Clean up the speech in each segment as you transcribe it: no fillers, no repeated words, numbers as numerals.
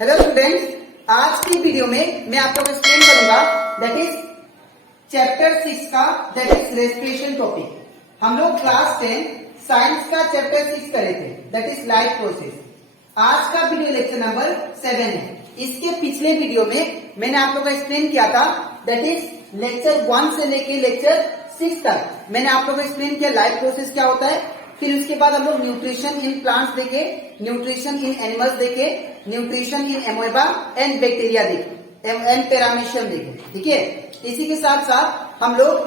Hello students, आज की video में मैं आप लोग को एक्सप्लेन करूंगा दैट इज चैप्टर 6 का दैट इज रेस्पिरेशन टॉपिक। हम लोग क्लास 10 साइंस का चैप्टर 6 करे थे दैट इज लाइफ प्रोसेस। आज का वीडियो लेक्चर नंबर 7 है। इसके पिछले वीडियो में मैंने आप लोग को एक्सप्लेन किया था दैट इज लेक्चर 1 से लेके लेक्चर 6 तक मैंने आप लोग को एक्सप्लेन किया लाइफ प्रोसेस क्या होता है। फिर उसके बाद हम लोग न्यूट्रिशन इन प्लांट्स देखे, न्यूट्रिशन इन एनिमल्स देखे, न्यूट्रिशन इन एमोएबा एंड बैक्टीरिया देखे एंड पैरामीशियम देखे। ठीक है, इसी के साथ साथ हम लोग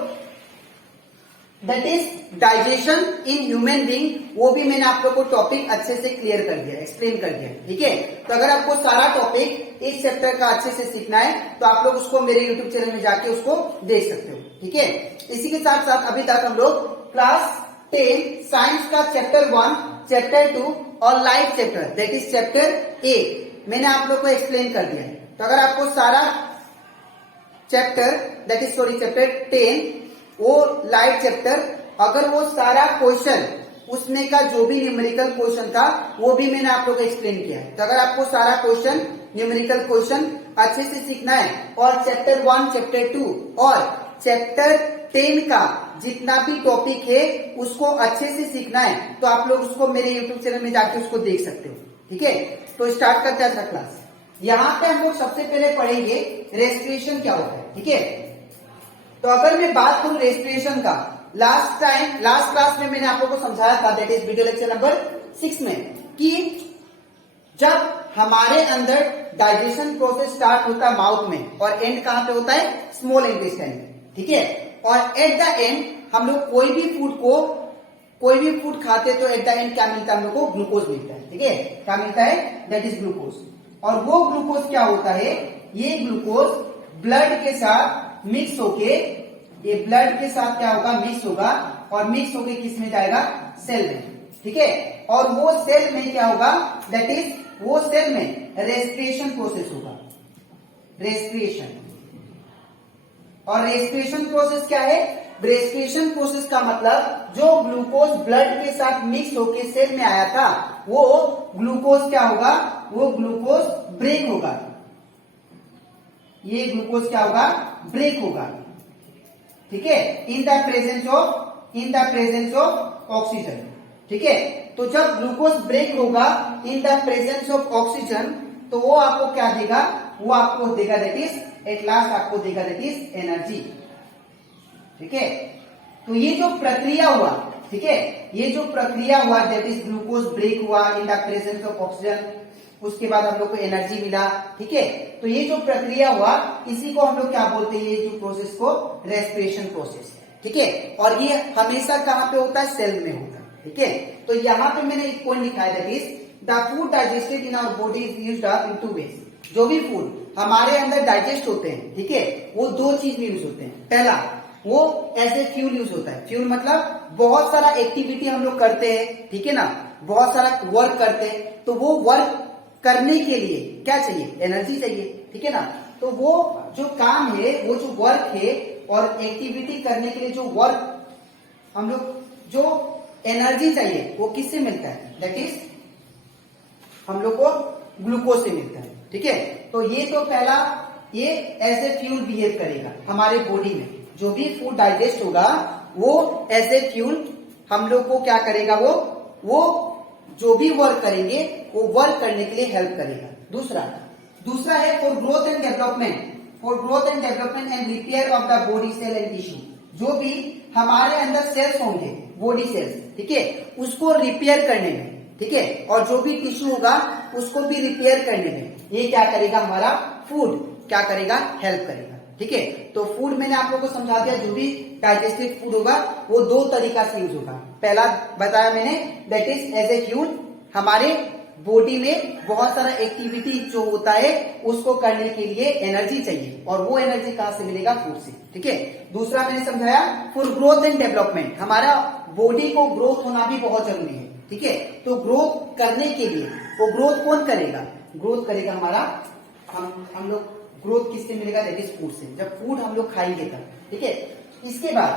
that is digestion in human being वो भी मैंने आप लोग को टॉपिक अच्छे से क्लियर कर दिया, एक्सप्लेन कर दिया। ठीक है, तो अगर आपको सारा टॉपिक इस चैप्टर का अच्छे से सीखना है तो आप लोग उसको मेरे यूट्यूब चैनल में जाके उसको देख सकते हो। ठीक है, इसी के साथ साथ अभी तक हम लोग क्लास 10 साइंस का चैप्टर 1, चैप्टर 2 और life chapter that is chapter 8 मैंने आप लोग को एक्सप्लेन कर दिया है। तो अगर आपको सारा चैप्टर दैट इज चैप्टर 10 वो लाइफ चैप्टर अगर वो सारा क्वेश्चन उसमें का जो भी न्यूमेरिकल क्वेश्चन था वो भी मैंने आप लोग को एक्सप्लेन किया है। तो अगर आपको सारा क्वेश्चन न्यूमेरिकल क्वेश्चन अच्छे से सीखना है और चैप्टर 1, चैप्टर 2 और चैप्टर 10 का जितना भी टॉपिक है उसको अच्छे से सीखना है तो आप लोग उसको मेरे यूट्यूब चैनल में जाके उसको देख सकते हो। ठीक है, तो स्टार्ट करते हैं क्लास। यहाँ पे हम लोग सबसे पहले पढ़ेंगे रेस्पिरेशन क्या होता है। ठीक है, तो अगर मैं बात करूं रेस्पिरेशन का, लास्ट क्लास में मैंने आप लोगों को समझाया था that is video lecture number 6 में कि जब हमारे अंदर डाइजेशन प्रोसेस स्टार्ट होता है माउथ में और एंड कहां पे होता है स्मॉल इंटेस्टाइन में। ठीक है, और एट द एंड हम लोग कोई भी फूड खाते तो एट द एंड क्या मिलता है हम लोग को ग्लूकोज मिलता है। ठीक है, क्या मिलता है दैट इज ग्लूकोज। और वो ग्लूकोज क्या होता है, ये ग्लूकोज ब्लड के साथ मिक्स होके ये ब्लड के साथ क्या होगा मिक्स होगा और मिक्स होके किस में जाएगा सेल में। ठीक है, और वो सेल में क्या होगा दैट इज वो सेल में रेस्पिरेशन प्रोसेस होगा, रेस्पिरेशन। और रेस्पिरेशन प्रोसेस क्या है, रेस्पिरेशन प्रोसेस का मतलब जो ग्लूकोज ब्लड के साथ मिक्स होके सेल में आया था वो ग्लूकोज क्या होगा, वो ग्लूकोज ब्रेक होगा, ये ग्लूकोज क्या होगा ब्रेक होगा। ठीक है, in the presence of oxygen. ठीक है, तो जब ग्लूकोज ब्रेक होगा इन द प्रेजेंस ऑफ ऑक्सीजन तो वो आपको क्या देगा, वो आपको देगा दैट इज एट लास्ट आपको देगा दैट इज एनर्जी। ठीक है, तो ये जो प्रक्रिया हुआ, ठीक है, ये जो प्रक्रिया हुआ दैट इज ग्लूकोज ब्रेक हुआ इन द प्रेजेंस ऑफ ऑक्सीजन, उसके बाद हम लोग को एनर्जी मिला। ठीक है, तो ये जो प्रक्रिया हुआ इसी को हम लोग क्या बोलते हैं, ये जो प्रोसेस को रेस्पिरेशन प्रोसेस। ठीक है, और ये हमेशा कहां पे होता है सेल में होता है। ठीक है, तो यहाँ पे मैंने एक पॉइंट लिखा है that is the food digested in our body is used in 2 ways. जो भी फूड हमारे अंदर डाइजेस्ट होते हैं, ठीक है, वो 2 चीज में यूज होते हैं। पहला वो एज ए फ्यूल यूज होता है। फ्यूल मतलब बहुत सारा एक्टिविटी हम लोग करते हैं, ठीक है ना, बहुत सारा वर्क करते हैं, तो वो वर्क करने के लिए क्या चाहिए, एनर्जी चाहिए। ठीक है ना, तो वो जो काम है, वो जो वर्क है और एक्टिविटी करने के लिए जो वर्क हम लोग जो एनर्जी चाहिए वो किससे मिलता है, दैट इज हम लोग को ग्लूकोज से मिलता है। ठीक है, तो ये तो पहला ये एज ए फ्यूल बिहेव करेगा हमारे बॉडी में। जो भी फूड डाइजेस्ट होगा वो एज ए फ्यूल हम लोग को क्या करेगा, वो जो भी वर्क करेंगे वो वर्क करने के लिए हेल्प करेगा। दूसरा है for growth and development and repair of the body cell and tissue. जो भी हमारे अंदर सेल्स होंगे बॉडी सेल्स, ठीक है, उसको रिपेयर करने में, ठीक है, और जो भी टिश्यू होगा उसको भी रिपेयर करने में ये क्या करेगा, हमारा फूड क्या करेगा, हेल्प करेगा। ठीक है, तो फूड मैंने आप लोगों को समझा दिया, जो भी डाइजेस्टिव फूड होगा वो 2 तरीका से यूज होगा। पहला बताया मैंने that is as a fuel, हमारे बॉडी में बहुत सारा एक्टिविटी जो होता है उसको करने के लिए एनर्जी चाहिए और वो एनर्जी कहां से मिलेगा, फूड से। ठीक है, दूसरा मैंने समझाया फॉर ग्रोथ एंड डेवलपमेंट, हमारा बॉडी को ग्रोथ होना भी बहुत जरूरी है। ठीक है, तो ग्रोथ करने के लिए वो ग्रोथ कौन करेगा, ग्रोथ करेगा हमारा हम लोग। ग्रोथ किससे मिलेगा, दैट इज फूड से, जब फूड हम लोग खाएंगे तब। ठीक है, इसके बाद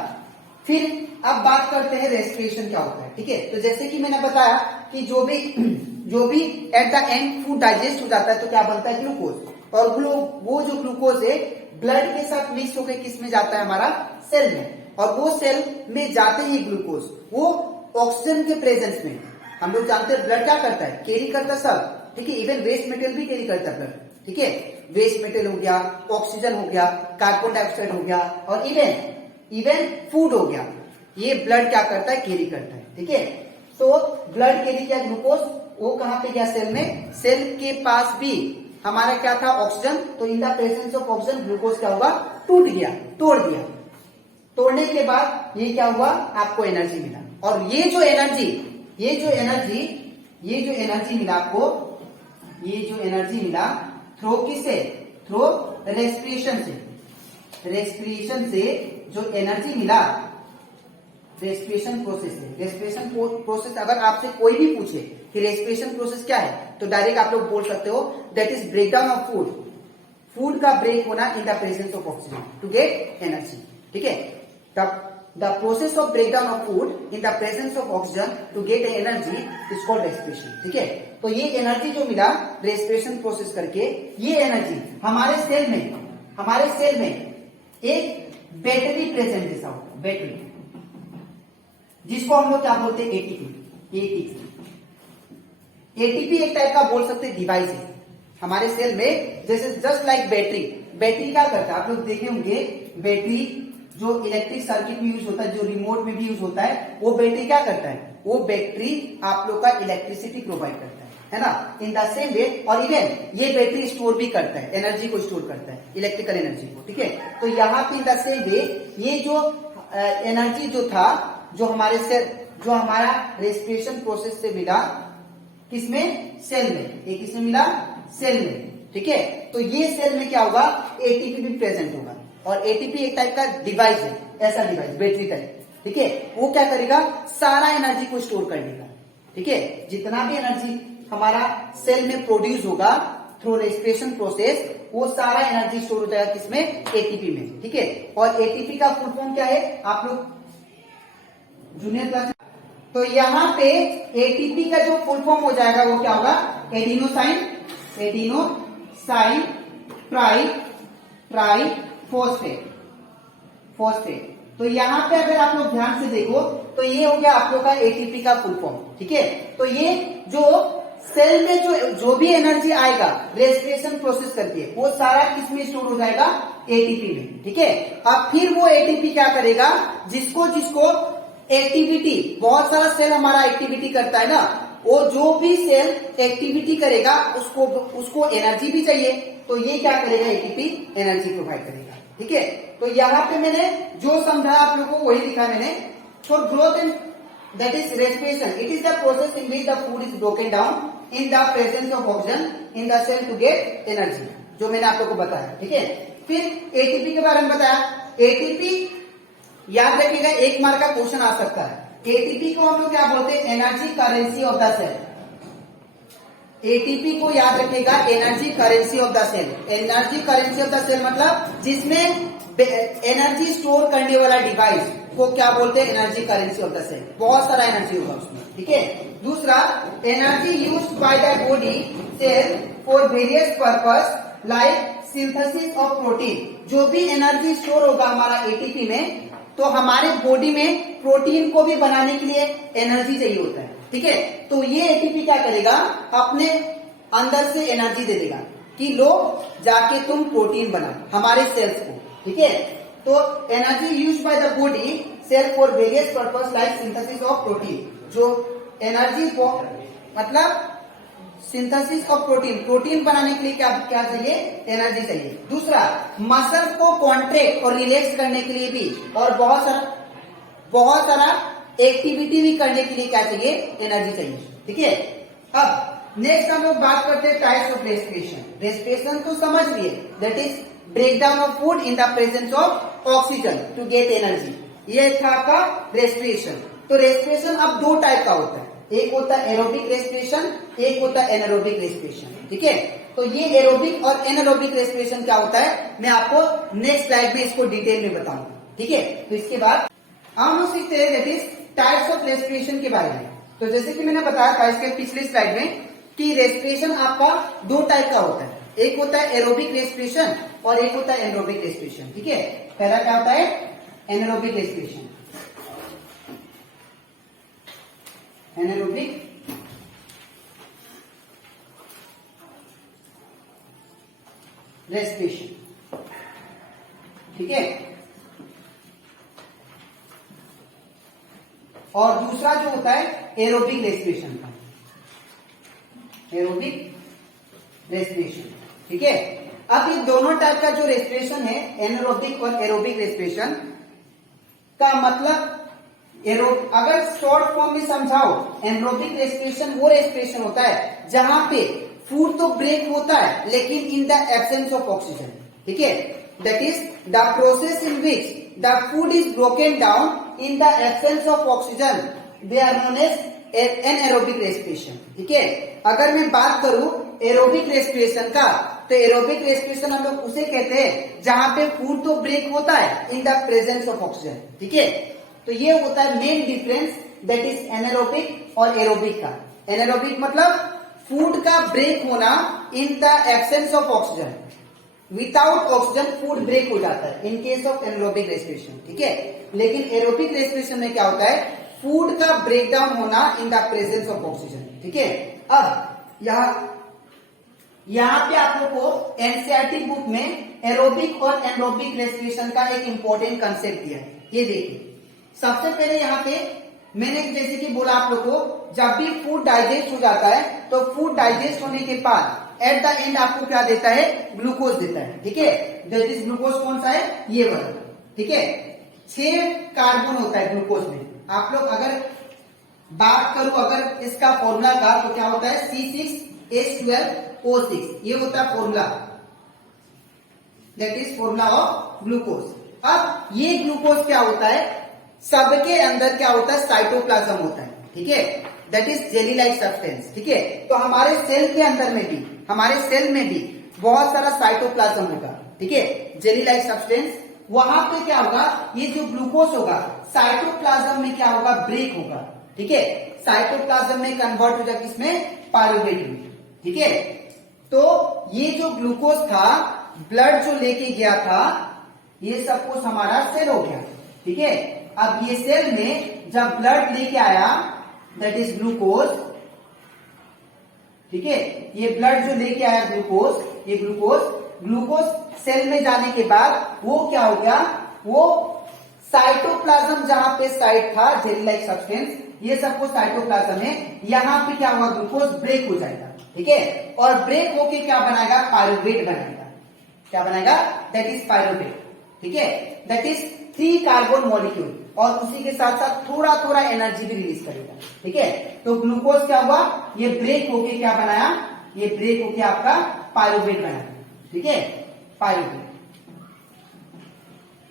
फिर अब बात करते हैं रेस्पिरेशन क्या होता है। ठीक है, तो जैसे कि मैंने बताया कि जो भी at the end food digest हो जाता है तो क्या बनता है, ग्लूकोज। और वो जो ग्लूकोज है ब्लड के साथ मिक्स होकर किस में जाता है, हमारा सेल में। और वो सेल में जाते ही ग्लूकोज वो ऑक्सीजन के प्रेजेंस में, हम लोग जानते हैं ब्लड क्या करता है, कैरी करता है सब। ठीक है, इवन वेस्ट मटेरियल भी कैरी करता है ब्लड। ठीक है, वेस्ट मटेरियल हो गया, ऑक्सीजन हो गया, कार्बन डाइऑक्साइड हो गया, और इवन फूड हो गया, ये ब्लड क्या करता है, कैरी करता है। ठीक है, तो ब्लड कैरी किया ग्लूकोज, वो कहां पे गया, सेल में। सेल के पास भी हमारा क्या था, ऑक्सीजन। तो इन the presence of oxygen glucose क्या हुआ, टूट गया, तोड़ दिया। तोड़ने के बाद ये क्या हुआ, आपको एनर्जी मिला। और ये जो एनर्जी मिला आपको, ये जो एनर्जी मिला थ्रो किससे, थ्रो रेस्पिरेशन से। रेस्पिरेशन से जो एनर्जी मिला, रेस्पिरेशन प्रोसेस है। रेस्पिरेशन प्रोसेस अगर आपसे कोई भी पूछे कि रेस्पिरेशन प्रोसेस क्या है, तो डायरेक्ट आप लोग बोल सकते हो that is breakdown of food. Food का ब्रेक होना in the presence of oxygen to get energy. ठीक है, the process of breakdown of food in the presence of oxygen to get energy is called respiration. ठीक है, तो ये energy जो मिला रेस्पिरेशन प्रोसेस करके, ये एनर्जी हमारे सेल में एक बैटरी प्रेजेंट जैसा होता है, बैटरी, जिसको हम लोग क्या बोलते हैं, एटीपी। एटीपी एक टाइप का बोल सकते हैं डिवाइस है हमारे सेल में, जैसे जस्ट लाइक बैटरी। बैटरी क्या करता है, आप लोग देखे होंगे, बैटरी जो इलेक्ट्रिक सर्किट में यूज होता है, जो रिमोट में भी यूज होता है, वो बैटरी क्या करता है, वो बैटरी आप लोग का इलेक्ट्रिसिटी प्रोवाइड करता है ना, इन द सेम वे। और इवन ये बैटरी स्टोर भी करता है, एनर्जी को स्टोर करता है, इलेक्ट्रिकल एनर्जी को। ठीक है, तो यहाँ पे इन द सेम वे ये जो एनर्जी जो था, जो हमारा रेस्पिरेशन प्रोसेस से मिला, किसमें, सेल में। ये किसमें मिला, सेल में। ठीक है, तो ये सेल में क्या होगा, एटीपी भी प्रेजेंट होगा। और एटीपी एक टाइप का डिवाइस है, ऐसा डिवाइस, बैटरी टाइप। ठीक है, वो क्या करेगा, सारा एनर्जी को स्टोर कर लेगा। ठीक है, जितना भी एनर्जी हमारा सेल में प्रोड्यूस होगा थ्रू रेस्पिरेशन प्रोसेस, वो सारा एनर्जी स्टोर हो जाएगा किसमें, एटीपी में। ठीक है, और एटीपी का फुल फॉर्म क्या है, आप लोग जूनियर क्लास। तो यहाँ पे एटीपी का जो फुल फॉर्म हो जाएगा वो क्या होगा, एडिनोसाइन ट्राइफॉस्फेट। तो यहाँ पे अगर आप लोग ध्यान से देखो तो ये हो गया आप लोग का एटीपी का फुल फॉर्म। ठीक है, तो ये जो सेल में जो भी एनर्जी आएगा रेस्पिरेशन प्रोसेस करके, वो सारा किसमें स्टोर हो जाएगा, एटीपी में। ठीक है, अब फिर वो एटीपी क्या करेगा, जिसको एक्टिविटी, बहुत सारा सेल हमारा एक्टिविटी करता है ना, वो जो भी सेल एक्टिविटी करेगा उसको एनर्जी भी चाहिए, तो ये क्या करेगा, एटीपी एनर्जी प्रोवाइड करेगा। ठीक है, तो यहाँ पे मैंने जो समझाया आप लोगों को वही लिखा मैंने। For growth and that is respiration, it is the process in which the food is broken down in the presence of oxygen in the cell to get energy, जो मैंने आप लोग को बताया। ठीक है, फिर एटीपी के बारे में बताया। एटीपी याद रखिएगा, एक मार्क का क्वेश्चन आ सकता है। एटीपी को हम लोग क्या बोलते हैं, energy currency of the cell. ATP को याद रखिएगा, energy currency of the cell. Energy currency of the cell मतलब जिसमें एनर्जी स्टोर करने वाला डिवाइस को क्या बोलते हैं, energy currency of the cell. बहुत सारा एनर्जी होगा उसमें। ठीक है, दूसरा, energy used by the body cell for various purpose like synthesis of protein. जो भी एनर्जी स्टोर होगा हमारा एटीपी में, तो हमारे बॉडी में प्रोटीन को भी बनाने के लिए एनर्जी चाहिए होता है। ठीक है, तो ये एटीपी क्या करेगा, अपने अंदर से एनर्जी दे देगा कि लो जाके तुम प्रोटीन बना हमारे सेल्स को। ठीक है, तो energy used by the body cell for various purpose like synthesis of protein. जो एनर्जी को मतलब सिंथेसिस ऑफ प्रोटीन बनाने के लिए क्या चाहिए, एनर्जी चाहिए। दूसरा, मसल्स को कॉन्ट्रैक्ट और रिलैक्स करने के लिए भी, और बहुत सारा एक्टिविटी भी करने के लिए क्या चाहिए, एनर्जी चाहिए। ठीक है, अब नेक्स्ट हम लोग बात करते हैं टाइप्स ऑफ रेस्पिरेशन। रेस्पिरेशन तो समझ लिए, that is breakdown of food in the presence of oxygen to get energy. ये था आपका रेस्पिरेशन। तो रेस्पिरेशन अब दो टाइप का होता है, एक होता है एरोबिक रेस्पिरेशन, एक होता है एनारोबिक रेस्पिरेशन। ठीक है, तो ये एरोबिक और एनारोबिक रेस्पिरेशन क्या होता है, मैं आपको नेक्स्ट स्लाइड में इसको डिटेल में बताऊंगा। ठीक है, तो इसके बाद हम लोग सीखते हैं that is types of respiration के बारे में। तो जैसे कि मैंने बताया था इसके पिछले स्लाइड में कि रेस्पिरेशन आपका दो टाइप का होता है, एक होता है एरोबिक रेस्पिरेशन और एक होता है एनरोबिक रेस्पिरेशन। ठीक है, पहला क्या होता है एनारोबिक रेस्पिरेशन, एनारोबिक रेस्पिरेशन। ठीक है, और दूसरा जो होता है एरोबिक रेस्पिरेशन का, एरोबिक रेस्पिरेशन। ठीक है, अब ये दोनों टाइप का जो रेस्पिरेशन है एनारोबिक और एरोबिक रेस्पिरेशन का मतलब अगर शॉर्ट फॉर्म में समझाओ, एनारोबिक रेस्पिरेशन वो रेस्पिरेशन होता है जहां पे फूड तो ब्रेक होता है लेकिन in the absence of oxygen. ठीक है, that is the process in which the food is broken down in the absence of oxygen, they are known as anaerobic respiration. ठीक है, अगर मैं बात करूं एरोबिक रेस्पिरेशन का, तो एरोबिक रेस्पिरेशन हम लोग उसे कहते हैं जहां पे फूड तो ब्रेक होता है in the presence of oxygen. ठीक है, तो ये होता है main difference that is anaerobic और एरोबिक का। एनारोबिक मतलब फूड का ब्रेक होना in the absence of oxygen, without oxygen food break हो जाता है in case of anaerobic respiration. ठीक है, लेकिन एरोबिक रेस्पिरेशन में क्या होता है फूड का ब्रेकडाउन होना in the presence of oxygen. ठीक है, अब यहाँ पे आप लोग को एनसीईआरटी बुक में एरोबिक और एनारोबिक रेस्पिरेशन का एक इंपॉर्टेंट कंसेप्ट दिया है। ये देखिए, सबसे पहले यहाँ पे मैंने जैसे कि बोला आप लोग को, जब भी फूड डाइजेस्ट हो जाता है तो फूड डाइजेस्ट होने के बाद एट द एंड आपको क्या देता है ग्लूकोज देता है। ठीक है, दैट इज ग्लूकोज कौन सा है ये वाला। ठीक है, 6 कार्बन होता है ग्लूकोज में। आप लोग अगर बात करो अगर इसका फॉर्मूला का, तो क्या होता है C6H12O6, ये होता है formula, that is formula of glucose. अब ये ग्लूकोज क्या होता है, सबके अंदर क्या होता है साइटोप्लाज्म होता है। ठीक है, that is jelly like substance. ठीक है, तो हमारे सेल के अंदर में भी, हमारे सेल में भी बहुत सारा साइटोप्लाज्म होगा। ठीक है, जेली लाइक सब्सटेंस, वहां पे क्या होगा ये जो ग्लूकोज होगा साइटोप्लाज्म में क्या होगा ब्रेक होगा। ठीक है, साइटोप्लाज्म में कन्वर्ट हो जाएगा किसमें पायरुवेट में। ठीक है, तो ये जो ग्लूकोज था ब्लड जो लेके गया था ये सब कुछ हमारा सेल हो गया। ठीक है, अब ये सेल में जब ब्लड लेके आया दैट इज ग्लूकोज। ठीक है, ये ब्लड जो लेके आया ग्लूकोज, ये ग्लूकोज सेल में जाने के बाद वो क्या हो गया, वो साइटोप्लाज्म जहां पे साइट था जेली लाइक सब्सटेंस, ये सब कुछ साइटोप्लाज्म है, यहां पे क्या हुआ ग्लूकोज ब्रेक हो जाएगा। ठीक है, और ब्रेक होके क्या बनाएगा पायरुवेट बनाएगा। क्या बनाएगा दैट इज पायरुवेट। ठीक है, दैट इज 3 कार्बन मॉलिक्यूल और उसी के साथ साथ थोड़ा थोड़ा एनर्जी भी रिलीज करेगा। ठीक है, तो ग्लूकोज क्या हुआ ये ब्रेक होके क्या बनाया, ये ब्रेक होके आपका पायरुवेट बनाया। ठीक है, पायरुवेट,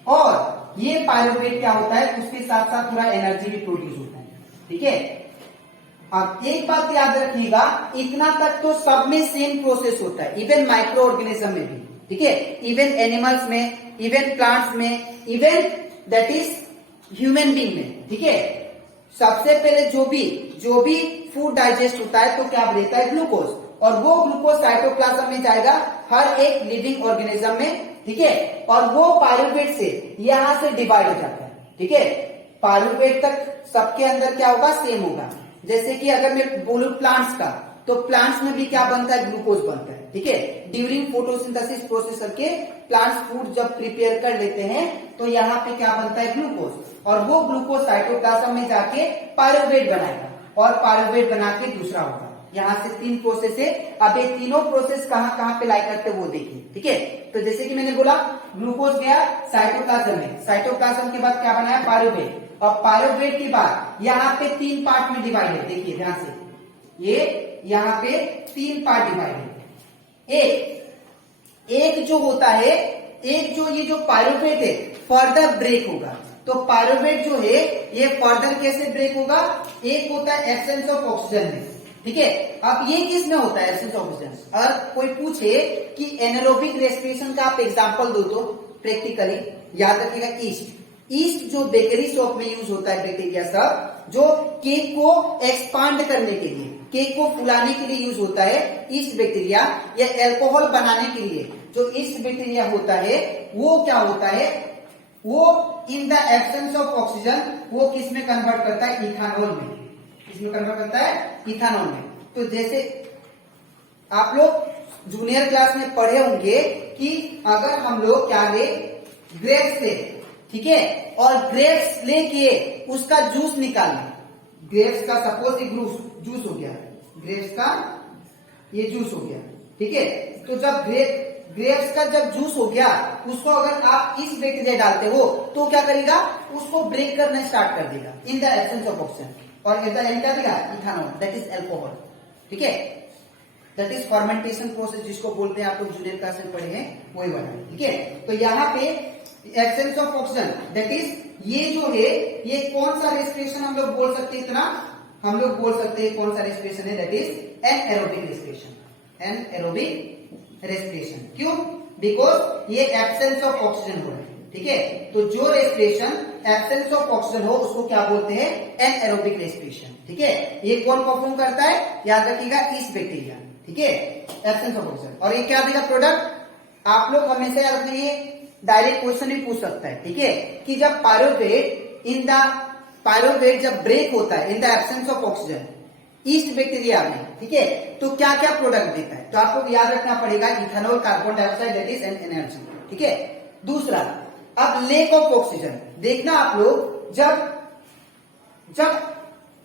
और ये पायरुवेट क्या होता है उसके साथ साथ थोड़ा एनर्जी भी प्रोड्यूस होता है। ठीक है, अब एक बात याद रखिएगा, इतना तक तो सब में सेम प्रोसेस होता है, इवन माइक्रो ऑर्गेनिज्म में भी। ठीक है, इवन एनिमल्स में, इवन प्लांट्स में, even that is human being में। ठीक है, सबसे पहले जो भी फूड डाइजेस्ट होता है तो क्या रहता है ग्लूकोज, और वो ग्लूकोज साइटोप्लाज्म में जाएगा हर एक लिविंग ऑर्गेनिज्म में। ठीक है, और वो पायरुवेट से यहां से डिवाइड हो जाता है। ठीक है, पायरुवेट तक सबके अंदर क्या होगा सेम होगा। जैसे कि अगर मैं बोलूं प्लांट्स का, तो प्लांट्स में भी क्या बनता है ग्लूकोज बनता है। ठीक है, ड्यूरिंग फोटोसिंथेसिस प्रोसेस करके प्लांट्स फूड जब प्रिपेयर कर लेते हैं तो यहाँ पे क्या बनता है ग्लूकोज, और वो ग्लूकोज साइटोप्लाज्म में जाके पायरुवेट बनाएगा, और पायरुवेट बना के दूसरा होगा। यहाँ से 3 प्रोसेस है। अब ये तीनों प्रोसेस कहाँ कहाँ पे लाई करते वो देखिए। ठीक है, तो जैसे कि मैंने बोला ग्लूकोज गया साइटोप्लाज्म में, साइटोप्लाज्म के बाद क्या बनाया पायरुवेट, और पायरुवेट के बाद यहाँ पे 3 पार्ट में डिवाइड है। देखिए ध्यान से, ये यहाँ पे 3 पार्ट डिवाइड है। एक जो होता है, एक जो ये जो पायरुवेट है फर्दर ब्रेक होगा, तो पायरुवेट जो है ये फर्दर कैसे ब्रेक होगा, एक होता है एब्सेंस ऑफ ऑक्सीजन में। ठीक है, अब ये किस में होता है एब्सेंस ऑफ ऑक्सीजन। और कोई पूछे कि एनारोबिक रेस्पिरेशन का आप एग्जांपल दो तो प्रैक्टिकली याद रखिएगा ईस्ट, ईस्ट जो बेकरी शॉप में यूज होता है बैक्टीरिया सब, जो केक को एक्सपांड करने के लिए, केक को फुलाने के लिए यूज होता है ईस्ट बैक्टीरिया, या एल्कोहल बनाने के लिए जो ईस्ट बैक्टीरिया होता है, वो क्या होता है, वो इन द एब्सेंस ऑफ ऑक्सीजन वो किस में कन्वर्ट करता है, इथानॉल में। किसमें कन्वर्ट करता है, इथानॉल में। तो जैसे आप लोग जूनियर क्लास में पढ़े होंगे कि अगर हम लोग क्या ले, ग्रेप्स ले, ठीक है, और ग्रेप्स लेके उसका जूस निकालें, ग्रेप्स का सपोज एक जूस हो गया, ग्रेप्स का ये जूस हो गया, ठीक है। तो जब ग्रेप्स का जब जूस हो गया, उसको अगर आप इस बैक्टीरिया डालते हो तो क्या करेगा, उसको ब्रेक करना स्टार्ट कर देगा इन द एब्सेंस ऑफ ऑक्सीजन, और एट द एंड क्या देगा, इथानॉल, दैट इज एल्कोहल, ठीक है। दैट इज फर्मेंटेशन प्रोसेस, जिसको बोलते हैं, आप लोग जूनियर क्लास में पढ़े हैं वही वाला, ठीक है। तो यहाँ पे absence of oxygen, that is ये जो है, ये कौन सा रेस्पिरेशन हम लोग बोल सकते हैं, इतना हम लोग बोल सकते हैं कौन सा रेस्पिरेशन है, that is anaerobic respiration, anaerobic respiration. क्यों, बिकॉज ये एब्सेंस ऑफ ऑक्सीजन हो रहा है, ठीक है। तो जो रेस्पिरेशन एब्सेंस ऑफ ऑक्सीजन हो उसको क्या बोलते हैं, एनएरोबिक रेस्पिरेशन, ठीक है। ये कौन परफॉर्म करता है, याद रखिएगा, ईस्ट बैक्टीरिया, ठीक है, एब्सेंस ऑफ ऑक्सीजन। और ये क्या देगा प्रोडक्ट, आप लोग हमेशा याद रखिए, डायरेक्ट क्वेश्चन भी पूछ सकता है, ठीक है, कि जब पायरोवेट जब ब्रेक होता है in the absence of oxygen east bacteria में, ठीक है, तो क्या क्या प्रोडक्ट देता है। तो आपको याद रखना पड़ेगा, ethanol, carbon dioxide, that is an energy, ठीक है। दूसरा, अब लेक ऑफ ऑक्सीजन देखना आप लोग, जब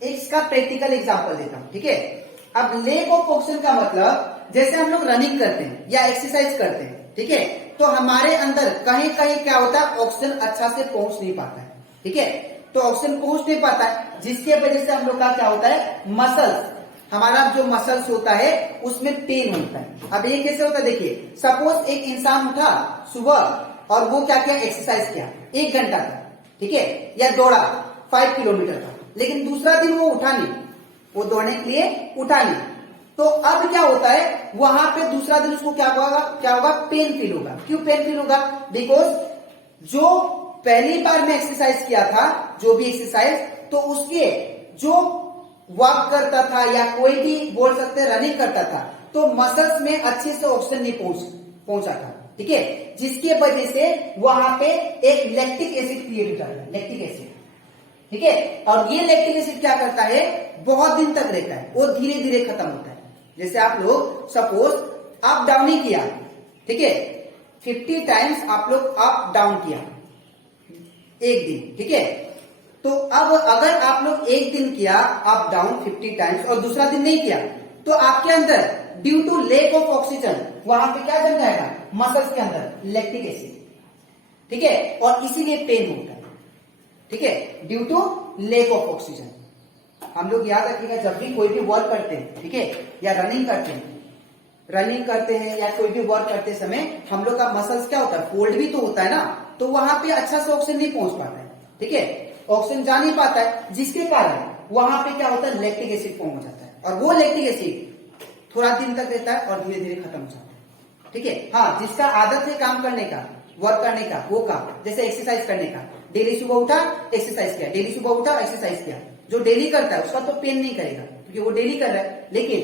इसका प्रैक्टिकल एग्जांपल देता हूं, ठीक है। अब लेक ऑफ ऑक्सीजन का मतलब, जैसे हम लोग रनिंग करते हैं या एक्सरसाइज करते हैं, ठीक है, तो हमारे अंदर कहीं कहीं क्या होता है, ऑक्सीजन अच्छा से पहुंच नहीं पाता है, ठीक है। तो ऑक्सीजन पहुंच नहीं पाता है, जिसके वजह से हम लोग का क्या होता है, मसल्स, हमारा जो मसल्स होता है उसमें पेन होता है। अब ये कैसे होता है, देखिए, सपोज एक इंसान उठा सुबह और वो क्या किया, एक्सरसाइज किया 1 घंटा तक, ठीक है, या दौड़ा 5 किलोमीटर तक, लेकिन दूसरा दिन वो उठा नहीं, वो दौड़ने के लिए उठा नहीं, तो अब क्या होता है, वहां पे दूसरा दिन उसको क्या होगा, पेन फील होगा। क्यों पेन फील होगा, बिकॉज जो पहली बार में एक्सरसाइज किया था, जो भी एक्सरसाइज, तो उसके जो वॉक करता था या कोई भी बोल सकते हैं रनिंग करता था, तो मसल्स में अच्छे से ऑक्सीजन नहीं पहुंचा था, ठीक है, जिसके वजह से वहां पे एक लैक्टिक एसिड क्रिएट हो जाता है, लैक्टिक एसिड, ठीक है। और ये लैक्टिक एसिड क्या करता है, बहुत दिन तक रहता है, वो धीरे धीरे खत्म होता है। जैसे आप लोग सपोज अप डाउन ही किया, ठीक है, 50 टाइम्स आप लोग अप डाउन किया एक दिन, ठीक है, तो अब अगर आप लोग एक दिन किया अप डाउन 50 टाइम्स और दूसरा दिन नहीं किया, तो आपके अंदर due to lack of oxygen वहां पे क्या जम जाएगा, मसल्स के अंदर लैक्टिक एसिड, ठीक है, और इसीलिए पेन होता है, ठीक है, due to lack of oxygen. हम लोग याद रखिएगा, जब भी कोई भी वर्क करते हैं, ठीक है, या रनिंग करते हैं या कोई भी वर्क करते समय हम लोग का मसल्स क्या होता है, फोल्ड भी तो होता है ना, तो वहां पे अच्छा से ऑक्सीजन नहीं पहुंच पाता है, ठीक है, ऑक्सीजन जा नहीं पाता है, जिसके कारण वहां पे क्या होता है, लैक्टिक एसिड फॉर्म हो जाता है, और वो लैक्टिक एसिड थोड़ा दिन तक रहता है और धीरे धीरे खत्म हो जाता है, ठीक है। हाँ, जिसका आदत है काम करने का, वर्क करने का, वो काम, जैसे एक्सरसाइज करने का, डेली सुबह उठा एक्सरसाइज किया, डेली सुबह उठा एक्सरसाइज किया, जो डेली करता है उसका तो पेन नहीं करेगा क्योंकि वो डेली कर रहा है, लेकिन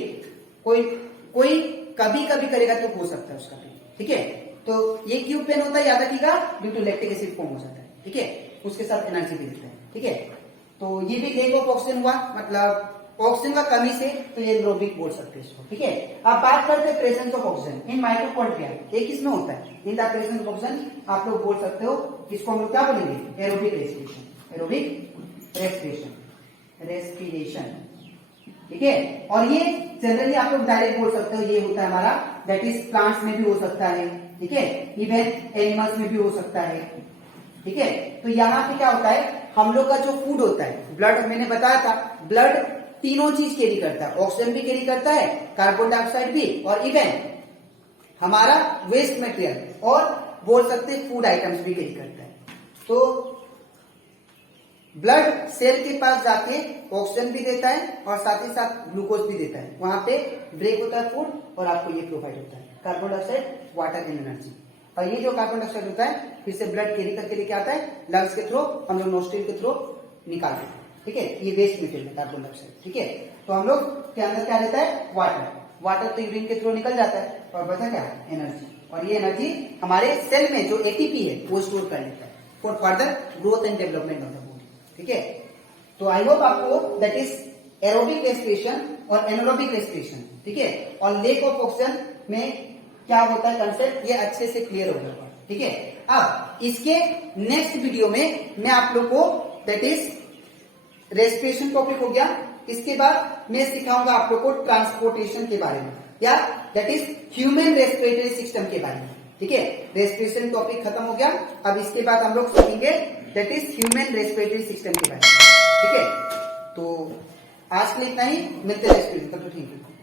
कोई कभी कभी करेगा तो हो सकता है उसका पेन, ठीक है। तो ये क्यों पेन होता है, याद रखिएगा, due to lactic acid form हो जाता है, ठीक है, उसके साथ एनर्जी भी देता है, ठीक है। तो ये भी लेक ऑफ ऑक्सीजन हुआ, मतलब ऑक्सीजन का कमी से, तो ये एरोबिक बोल सकते हैं इसको, ठीक है। अब बात करते हैं presence of oxygen in mitochondria, एक इसमें होता है, in the presence of oxygen आप लोग बोल सकते हो, इसको हम लोग क्या बोलेंगे, एरोबिक रेस्पिरेशन, एरोबिक रेस्पिरेशन, ठीक है। और ये जनरली आप लोग डायरेक्ट बोल सकते हो, ये होता है हमारा, दैट इज प्लांट्स में भी हो सकता है, ठीक है, इवन एनिमल्स में भी हो सकता है, ठीक है। तो यहाँ पे क्या होता है, हम लोग का जो फूड होता है, ब्लड, मैंने बताया था, ब्लड तीनों चीज कैरी करता है, ऑक्सीजन भी कैरी करता है, कार्बन डाइऑक्साइड भी, और इवन हमारा वेस्ट मटेरियल और बोल सकते हैं फूड आइटम्स भी कैरी करता है। तो ब्लड सेल के पास जाके ऑक्सीजन भी देता है और साथ ही साथ ग्लूकोज भी देता है, वहां पे ब्रेक होता है फूड और आपको ये प्रोवाइड होता है carbon dioxide, water and energy. और ये जो कार्बन डाइऑक्साइड होता है फिर से ब्लड कैरी करके लेके आता है लंग्स के थ्रू, हम लोग नोस्ट्रिल के थ्रू निकालते हैं। ठीक है, ये वेस्ट मटेरियल है कार्बन डाइऑक्साइड। ठीक है, तो हम लोग के अंदर क्या रहता है वाटर, वाटर तो यूरिन के थ्रू निकल जाता है और बचा क्या एनर्जी, और ये एनर्जी हमारे सेल में जो एटीपी है वो स्टोर कर लेता है for further growth and development of the body. ठीक है, तो आई होप आपको दैट इज एरोबिक रेस्पिरेशन और एनारोबिक रेस्पिरेशन, ठीक है, और लेक ऑफ ऑक्सीजन में क्या होता है कंसेप्ट, ये अच्छे से क्लियर हो गया। ठीक है, अब इसके नेक्स्ट वीडियो में मैं आप लोग को दैट इज रेस्पिरेशन टॉपिक हो गया, इसके बाद मैं सिखाऊंगा आप लोग को ट्रांसपोर्टेशन के बारे में या that is human respiratory system के बारे में। ठीक है, रेस्पिरेशन टॉपिक खत्म हो गया, अब इसके बाद हम लोग सीखेंगे that is human respiratory system के बारे में। ठीक है, तो आज के लिए इतना ही, मिलते हैं नेक्स्ट वीडियो, तब तक ठीक है।